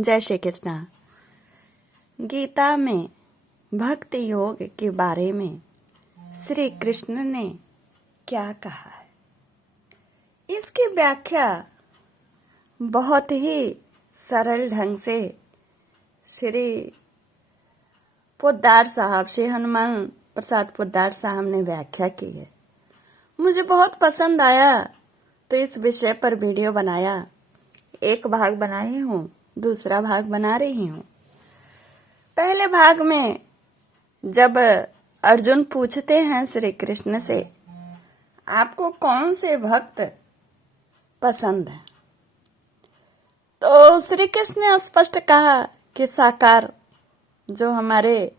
जय श्री कृष्णा। गीता में भक्ति योग के बारे में श्री कृष्ण ने क्या कहा है, इसकी व्याख्या बहुत ही सरल ढंग से श्री पोद्दार साहब, श्री हनुमान प्रसाद पोद्दार साहब ने व्याख्या की है। मुझे बहुत पसंद आया तो इस विषय पर वीडियो बनाया। एक भाग बनाई हूँ, दूसरा भाग बना रही हूँ। पहले भाग में जब अर्जुन पूछते हैं श्री कृष्ण से, आपको कौन से भक्त पसंद है, तो श्री कृष्ण ने स्पष्ट कहा कि साकार, जो हमारे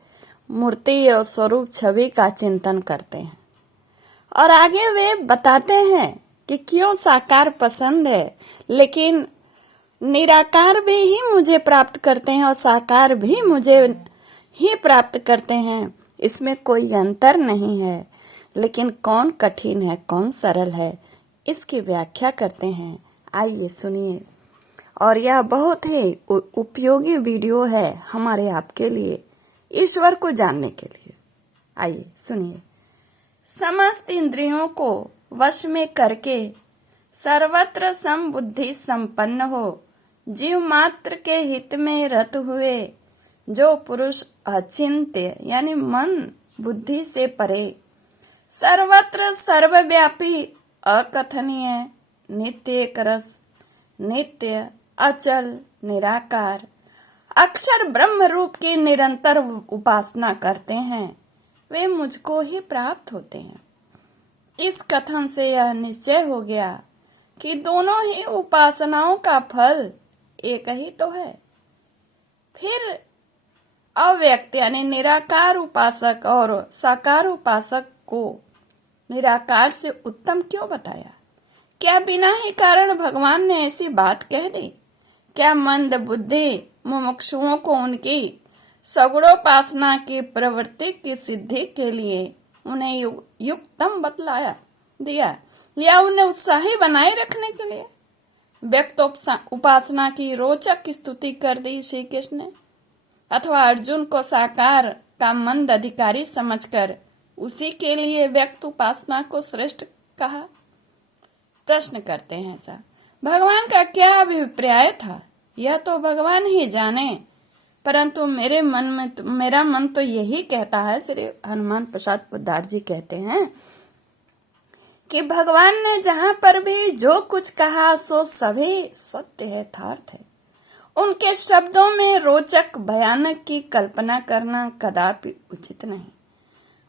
मूर्ति और स्वरूप छवि का चिंतन करते हैं। और आगे वे बताते हैं कि क्यों साकार पसंद है, लेकिन निराकार भी ही मुझे प्राप्त करते हैं और साकार भी मुझे ही प्राप्त करते हैं। इसमें कोई अंतर नहीं है, लेकिन कौन कठिन है, कौन सरल है, इसकी व्याख्या करते हैं। आइए सुनिए। और यह बहुत ही उपयोगी वीडियो है हमारे आपके लिए, ईश्वर को जानने के लिए। आइए सुनिए। समस्त इंद्रियों को वश में करके सर्वत्र समबुद्धि संपन्न हो, जीव मात्र के हित में रत हुए, जो पुरुष अचिंत्य यानी मन बुद्धि से परे, सर्वत्र सर्वव्यापी, अकथनीय, नित्य एक रस, नित्य अचल निराकार अक्षर ब्रह्म रूप की निरंतर उपासना करते हैं, वे मुझको ही प्राप्त होते हैं। इस कथन से यह निश्चय हो गया कि दोनों ही उपासनाओं का फल एक ही तो है। फिर अव्यक्त यानी निराकार उपासक और साकार उपासक को निराकार से उत्तम क्यों बताया? क्या बिना ही कारण भगवान ने ऐसी बात कह दी? क्या मंद बुद्धि मुमुक्षुओं को उनकी सगुणोपासना की प्रवृत्ति की सिद्धि के लिए उन्हें युक्तम बतलाया दिया, या उन्हें उत्साही बनाए रखने के लिए व्यक्त उपासना की रोचक स्तुति कर दी श्री कृष्ण ने, अथवा अर्जुन को साकार का मंद अधिकारी समझकर उसी के लिए व्यक्त उपासना को श्रेष्ठ कहा? प्रश्न करते हैं ऐसा। भगवान का क्या अभिप्राय था, यह तो भगवान ही जाने, परंतु मेरा मन तो यही कहता है। श्री हनुमान प्रसाद पोद्दार जी कहते हैं कि भगवान ने जहाँ पर भी जो कुछ कहा सो सभी सत्य है, यथार्थ है। उनके शब्दों में रोचक भयानक की कल्पना करना कदापि उचित नहीं।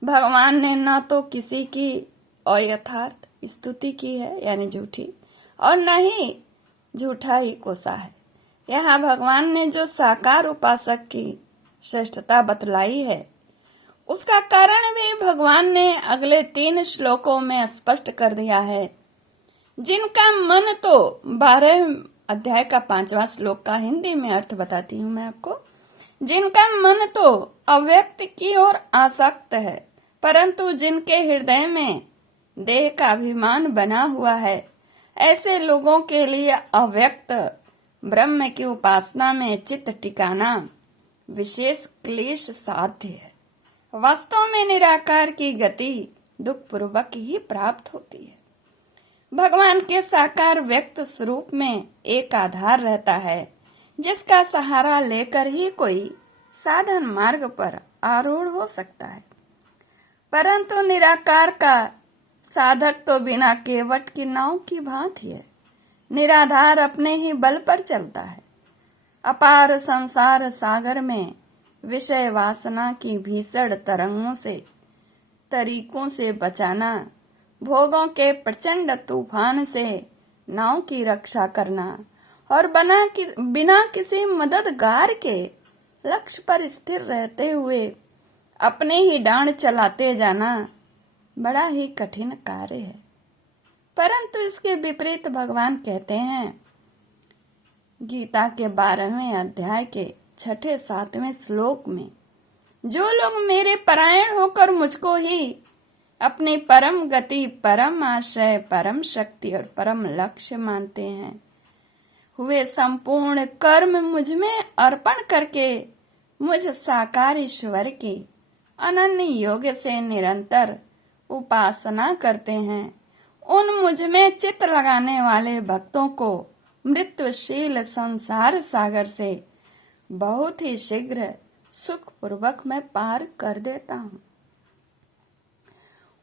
भगवान ने न तो किसी की अयथार्थ स्तुति की है यानी झूठी, और न ही झूठा ही कोसा है। यहाँ भगवान ने जो साकार उपासक की श्रेष्ठता बतलाई है, उसका कारण भी भगवान ने अगले 3 श्लोकों में स्पष्ट कर दिया है। जिनका मन तो 12 अध्याय का 5वां श्लोक का हिंदी में अर्थ बताती हूँ मैं आपको। जिनका मन तो अव्यक्त की ओर आसक्त है, परंतु जिनके हृदय में देह का अभिमान बना हुआ है, ऐसे लोगों के लिए अव्यक्त ब्रह्म की उपासना में चित्त टिकाना विशेष क्लेश साध्य है। वास्तव में निराकार की गति दुख पूर्वक ही प्राप्त होती है। भगवान के साकार व्यक्त स्वरूप में एक आधार रहता है, जिसका सहारा लेकर ही कोई साधन मार्ग पर आरूढ़ हो सकता है। परंतु निराकार का साधक तो बिना केवट की नाव की भांति है। निराधार अपने ही बल पर चलता है। अपार संसार सागर में विषय वासना की भीषण तरंगों से तरीकों से बचाना, भोगों के प्रचंड तूफान से नाव की रक्षा करना और बिना किसी मददगार के लक्ष्य पर स्थिर रहते हुए अपने ही डांड चलाते जाना बड़ा ही कठिन कार्य है। परंतु इसके विपरीत भगवान कहते हैं गीता के 12वें अध्याय के 6-7वें श्लोक में, जो लोग मेरे परायण होकर मुझको ही अपनी परम गति, परम आश्रय, परम शक्ति और परम लक्ष्य मानते हैं, हुए संपूर्ण कर्म मुझ में अर्पण करके मुझ साकार ईश्वर की अनन्य योग से निरंतर उपासना करते हैं, उन मुझ में चित्त लगाने वाले भक्तों को मृत्युशील संसार सागर से बहुत ही शीघ्र सुख पूर्वक मैं पार कर देता हूँ।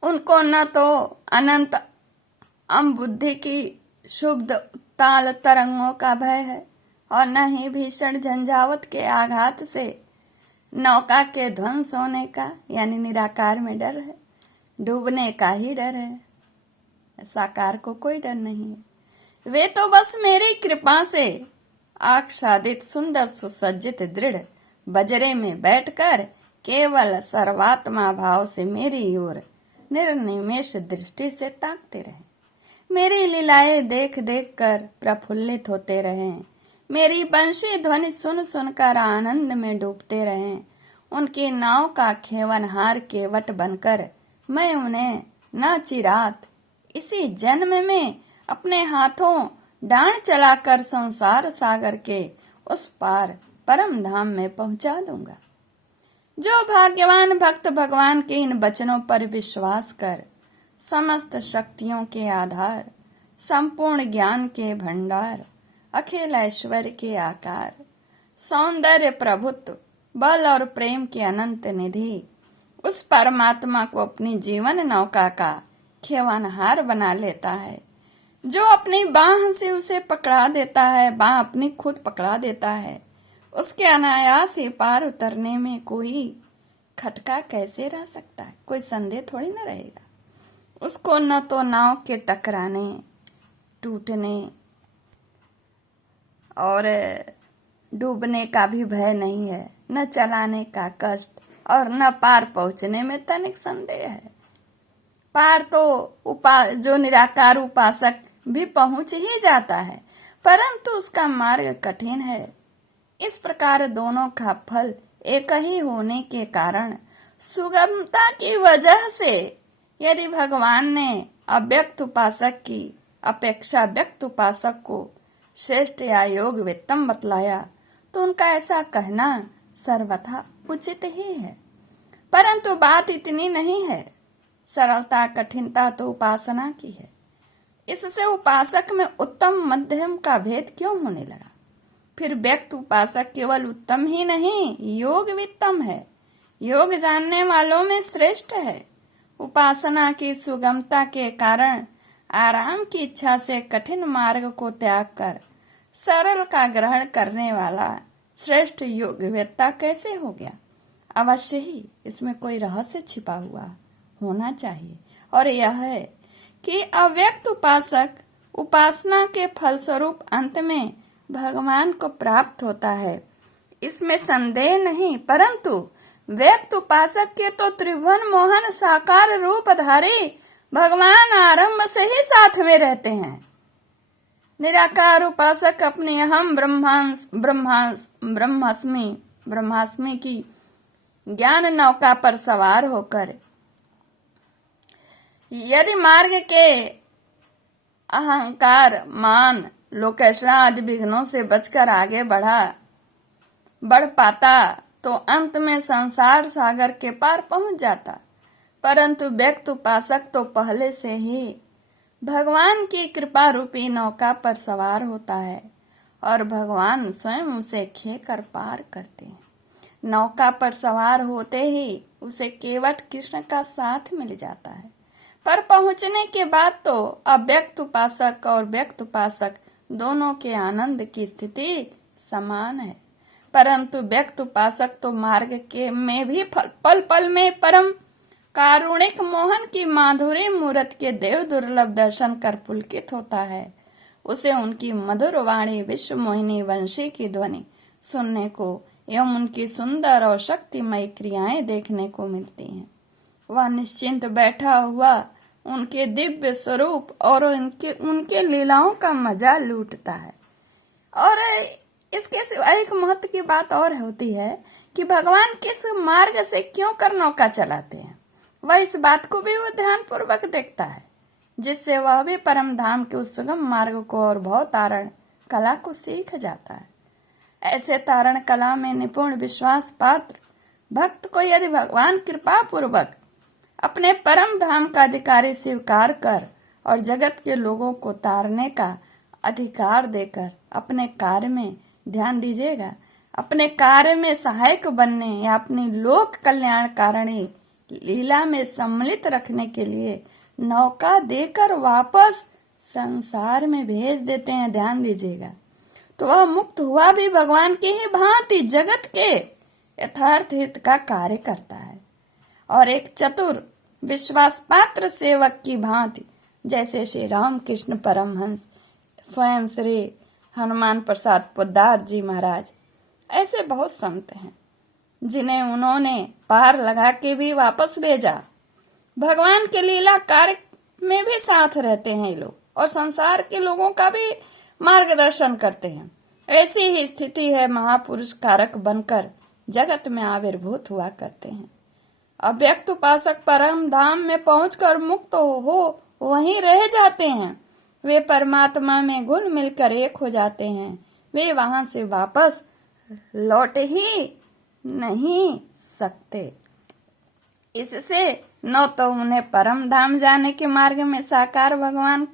उनको न तो अनंत बुद्धि की शुद्ध ताल तरंगों का भय है और न ही भीषण झंझावत के आघात से नौका के ध्वंस होने का यानी निराकार में डर है। डूबने का ही डर है, साकार को कोई डर नहीं है। वे तो बस मेरी कृपा से आच्छादित सुंदर सुसज्जित दृढ़ बजरे में बैठकर केवल सर्वात्मा भाव से मेरी ओर निर्निमेष दृष्टि से ताकते रहे, मेरी लीलाएं देख देख कर प्रफुल्लित होते रहें, मेरी बंशी ध्वनि सुन सुनकर आनंद में डूबते रहें। उनकी नाव का खेवनहार केवट बनकर मैं उन्हें न चिरात इसी जन्म में अपने हाथों डांड चलाकर संसार सागर के उस पार परम धाम में पहुंचा दूंगा। जो भाग्यवान भक्त भगवान के इन वचनों पर विश्वास कर समस्त शक्तियों के आधार, संपूर्ण ज्ञान के भंडार, अखिल ऐश्वर्य के आकार, सौंदर्य प्रभुत्व, बल और प्रेम के अनंत निधि, उस परमात्मा को अपनी जीवन नौका का खेवनहार बना लेता है, जो अपनी बाह से उसे पकड़ा देता है, बाह अपनी खुद पकड़ा देता है, उसके अनायास ही पार उतरने में कोई खटका कैसे रह सकता है, कोई संदेह थोड़ी न रहेगा। उसको न तो नाव के टकराने टूटने और डूबने का भी भय नहीं है, न चलाने का कष्ट और न पार पहुंचने में तनिक संदेह है। पार तो जो निराकार उपासक भी पहुंच ही जाता है, परंतु उसका मार्ग कठिन है। इस प्रकार दोनों का फल एक ही होने के कारण सुगमता की वजह से यदि भगवान ने अव्यक्त उपासक की अपेक्षा व्यक्त उपासक को श्रेष्ठ या योग वित्तम बतलाया, तो उनका ऐसा कहना सर्वथा उचित ही है। परंतु बात इतनी नहीं है, सरलता कठिनता तो उपासना की है। इससे उपासक में उत्तम मध्यम का भेद क्यों होने लगा? फिर व्यक्त उपासक केवल उत्तम ही नहीं, योग वित्तम है, योग जानने वालों में श्रेष्ठ है। उपासना की सुगमता के कारण आराम की इच्छा से कठिन मार्ग को त्याग कर सरल का ग्रहण करने वाला श्रेष्ठ योगवेत्ता कैसे हो गया? अवश्य ही इसमें कोई रहस्य छिपा हुआ होना चाहिए, और यह है कि अव्यक्त उपासक उपासना के फलस्वरूप अंत में भगवान को प्राप्त होता है, इसमें संदेह नहीं। परंतु व्यक्त उपासक के तो त्रिभुवन मोहन साकार रूपधारी भगवान आरंभ से ही साथ में रहते हैं। निराकार उपासक अपने अहम ब्रह्मास्मि की ज्ञान नौका पर सवार होकर यदि मार्ग के अहंकार मान लोकेशणा आदि विघ्नों से बचकर आगे बढ़ पाता तो अंत में संसार सागर के पार पहुंच जाता। परंतु व्यक्त उपासक तो पहले से ही भगवान की कृपा रूपी नौका पर सवार होता है और भगवान स्वयं उसे खेकर पार करते हैं। नौका पर सवार होते ही उसे केवट कृष्ण का साथ मिल जाता है। पर पहुंचने के बाद तो अव्यक्त उपासक और व्यक्त उपासक दोनों के आनंद की स्थिति समान है। परंतु व्यक्त उपासक तो मार्ग के में भी पल पल में परम कारुणिक मोहन की माधुरी मूर्त के देव दुर्लभ दर्शन कर पुलकित होता है। उसे उनकी मधुर वाणी विश्व मोहिनी वंशी की ध्वनि सुनने को एवं उनकी सुंदर और शक्तिमय क्रियाएं देखने को मिलती हैं। वह निश्चिंत बैठा हुआ उनके दिव्य स्वरूप और उनके लीलाओं का मजा लूटता है। और इसके सिवा एक महत्व की बात और होती है कि भगवान किस मार्ग से क्यों कर नौका चलाते हैं, वह इस बात को भी वो ध्यान पूर्वक देखता है, जिससे वह भी परम धाम के उस सुगम मार्ग को और भवतारण कला को सीख जाता है। ऐसे तारण कला में निपुण विश्वास पात्र भक्त को यदि भगवान कृपा पूर्वक अपने परम धाम का अधिकारी स्वीकार कर और जगत के लोगों को तारने का अधिकार देकर अपने कार्य में ध्यान दीजिएगा, अपने कार्य में सहायक बनने या अपनी लोक कल्याणकारिणी लीला में सम्मिलित रखने के लिए नौका देकर वापस संसार में भेज देते हैं, ध्यान दीजिएगा, तो वह मुक्त हुआ भी भगवान की ही भांति जगत के यथार्थ हित का कार्य करता है और एक चतुर विश्वास पात्र सेवक की भांति, जैसे श्री रामकृष्ण परमहंस, स्वयं श्री हनुमान प्रसाद पोद्दार जी महाराज, ऐसे बहुत संत हैं जिन्हें उन्होंने पार लगा के भी वापस भेजा। भगवान के लीला कार्य में भी साथ रहते हैं ये लोग और संसार के लोगों का भी मार्गदर्शन करते हैं। ऐसी ही स्थिति है, महापुरुष कारक बनकर जगत में आविर्भूत हुआ करते हैं। अव्यक्त उपासक परम धाम में पहुंचकर मुक्त हो वहीं रह जाते हैं। वे परमात्मा में घुल मिलकर एक हो जाते हैं। वे वहां से वापस लौट ही नहीं सकते। इससे न तो उन्हें परम धाम जाने के मार्ग में साकार भगवान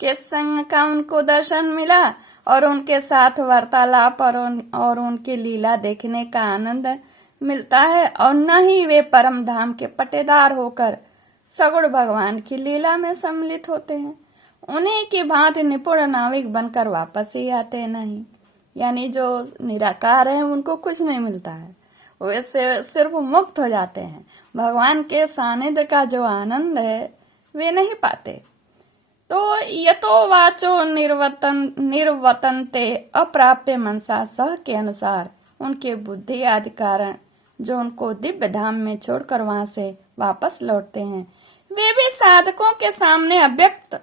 के संग का उनको दर्शन मिला और उनके साथ वार्तालाप और उनकी लीला देखने का आनंद मिलता है, और न ही वे परम धाम के पटेदार होकर सगुण भगवान की लीला में सम्मिलित होते हैं। उन्हीं की भांति निपुण नाविक बनकर वापस ही आते नहीं, यानी जो निराकार है उनको कुछ नहीं मिलता है, वे सिर्फ मुक्त हो जाते हैं। भगवान के सानिध्य का जो आनंद है वे नहीं पाते। तो यतो वाचो निर्वतन्ते अप्राप्य मनसा सह के अनुसार उनके बुद्धि आदि कारण जो उनको दिव्य धाम में छोड़कर वहां से वापस लौटते हैं, वे भी साधकों के सामने अव्यक्त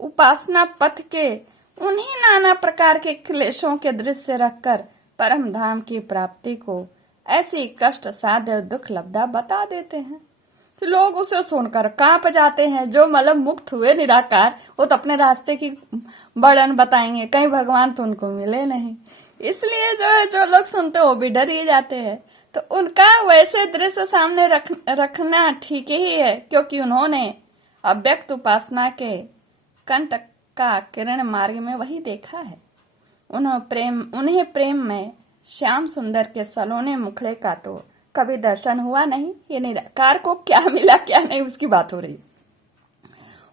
उपासना पथ के उन्हीं नाना प्रकार के क्लेशों के दृश्य रखकर परम धाम की प्राप्ति को ऐसी कष्ट साध्य दुख लब्धा बता देते हैं कि लोग उसे सुनकर कांप जाते हैं। जो मतलब मुक्त हुए निराकार, वो तो अपने रास्ते की वर्णन बताएंगे, कहीं भगवान तो उनको मिले नहीं, इसलिए जो लोग सुनते हैं वो भी डर ही जाते हैं। तो उनका वैसे दृश्य सामने रखना ठीक ही है, क्योंकि उन्होंने अव्यक्त उपासना के कंटक का किरण मार्ग में वही देखा है। उन्हें प्रेम में श्याम सुंदर के सलोने मुखड़े का तो कभी दर्शन हुआ नहीं। ये निराकार को क्या मिला क्या नहीं उसकी बात हो रही।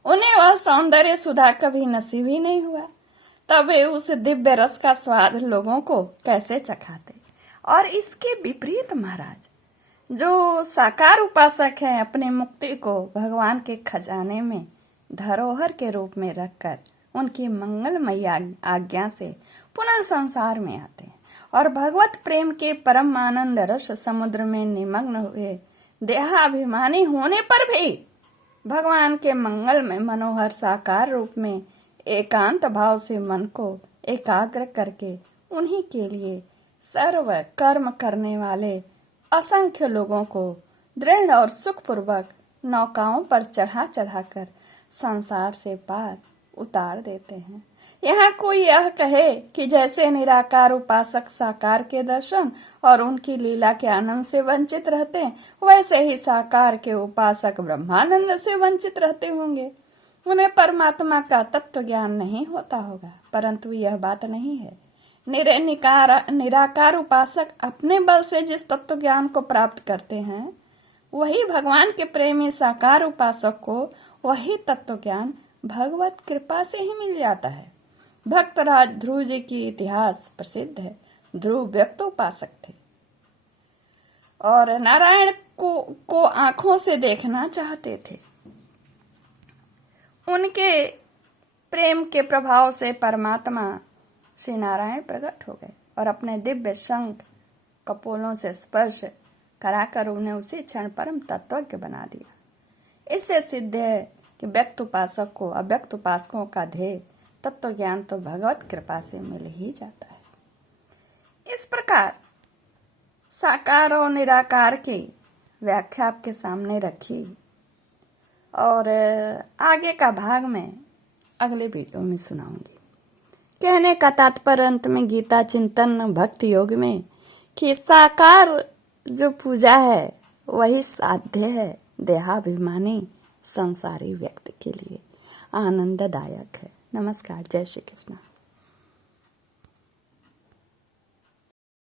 उन्हें वह सौंदर्य सुधा कभी नसीब ही नहीं हुआ, तब वे उस दिव्य रस का स्वाद लोगों को कैसे चखाते। और इसके विपरीत महाराज, जो साकार उपासक हैं, अपनी मुक्ति को भगवान के खजाने में धरोहर के रूप में रखकर उनकी मंगलमयी आज्ञा से पुनः संसार में आते हैं और भगवत प्रेम के परम आनंद रस समुद्र में निमग्न हुए देहाभिमानी होने पर भी भगवान के मंगल में मनोहर साकार रूप में एकांत भाव से मन को एकाग्र करके उन्हीं के लिए सर्व कर्म करने वाले असंख्य लोगों को दृढ़ और सुखपूर्वक नौकाओं पर चढ़ा चढ़ाकर संसार से पार उतार देते हैं। यहाँ कोई यह कहे कि जैसे निराकार उपासक साकार के दर्शन और उनकी लीला के आनंद से वंचित रहते हैं, वैसे ही साकार के उपासक ब्रह्मानंद से वंचित रहते होंगे। उन्हें परमात्मा का तत्व ज्ञान नहीं होता होगा, परंतु यह बात नहीं है। निराकार उपासक अपने बल से जिस तत्व ज्ञान को प्राप्त करते हैं, वही भगवान के प्रेमी साकार उपासक को वही तत्व ज्ञान भगवत कृपा से ही मिल जाता है। भक्तराज ध्रुव जी की इतिहास प्रसिद्ध है। ध्रुव व्यक्त उपासक थे और नारायण को आंखों से देखना चाहते थे। उनके प्रेम के प्रभाव से परमात्मा श्री नारायण प्रकट हो गए और अपने दिव्य शंख कपोलों से स्पर्श कराकर उन्हें उसी क्षण परम तत्वज्ञ बना दिया। इससे सिद्ध है कि व्यक्त उपासक को अव्यक्त उपासकों का ध्येय तत्व ज्ञान तो भगवत कृपा से मिल ही जाता है। इस प्रकार साकार और निराकार की व्याख्या आपके सामने रखी और आगे का भाग मैं अगले वीडियो में सुनाऊंगी। कहने का तात्पर्य अंत में गीता चिंतन भक्ति योग में कि साकार जो पूजा है वही साध्य है देहाभिमानी संसारी व्यक्ति के लिए आनंददायक है। नमस्कार, जय श्री कृष्ण।